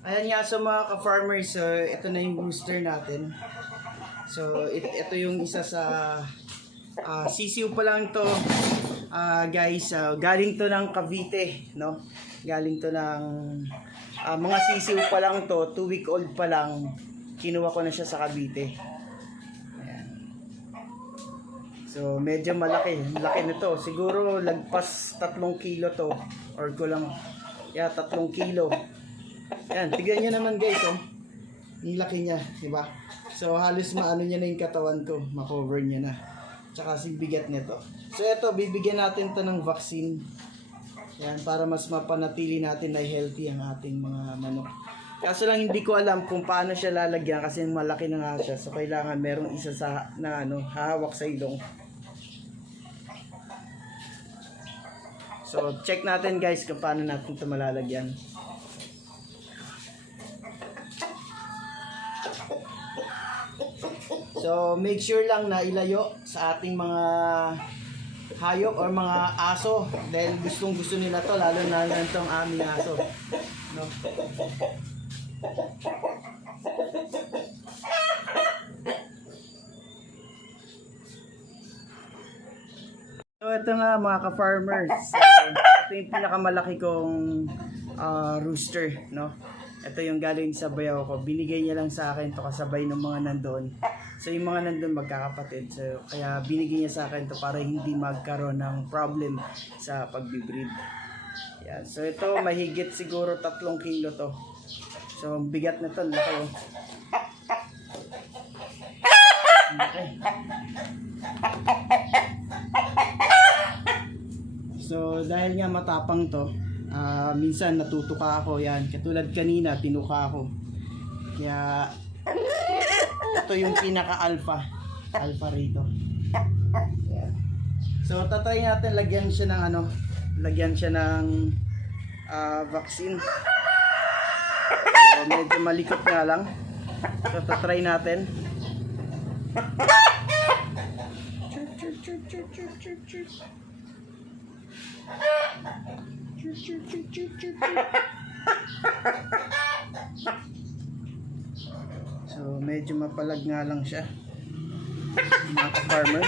Ayan nga, so mga ka-farmers, so ito na yung booster natin. So ito yung isa sa sisiw pa lang to, guys. Galing to ng Cavite, no? Galing to ng mga sisiw pa lang to, 2-week-old pa lang. Kinuha ko na siya sa Cavite. Ayan. So medyo malaki, laki nito. Siguro lagpas 3 kilo to, or kulang, 3 kilo. Yan, tignan nyo naman guys, oh. Yung laki niya, di ba? So halos maano niya na yung katawan ko, makover niya na. Tsaka si bigat nito. So ito, bibigyan natin to ng vaccine. Yan, para mas mapanatili natin na healthy ang ating mga manok. Kaso lang hindi ko alam kung paano siya lalagyan kasi malaki na nga siya. So kailangan merong isa sa na hahawak sa ilong. So check natin guys kung paano natin ito malalagyan. So make sure lang na ilayo sa ating mga hayop or mga aso dahil gustong-gusto nila to, lalo na itong aming aso, no? So ito nga mga ka-farmers, ito yung pinakamalaki kong rooster, no? Ito yung galing sa bayaw ko. Binigay niya lang sa akin to kasabay ng mga nandoon. So yung mga nandoon magkakapatid. So kaya binigay niya sa akin to para hindi magkaroon ng problem sa pagbibreed. Yan. So ito mahigit siguro 3 kilo to. So bigat na to, laki. Okay. So dahil nga matapang to, minsan natutuka ako, yan. Katulad kanina, tinuka ako. Kaya ito yung pinaka-alpha rito. Yan. So tatry natin lagyan siya ng vaccine. So, medyo malikot nga lang. So tatry natin. So medyo mapalag nga lang siya, mga farmer.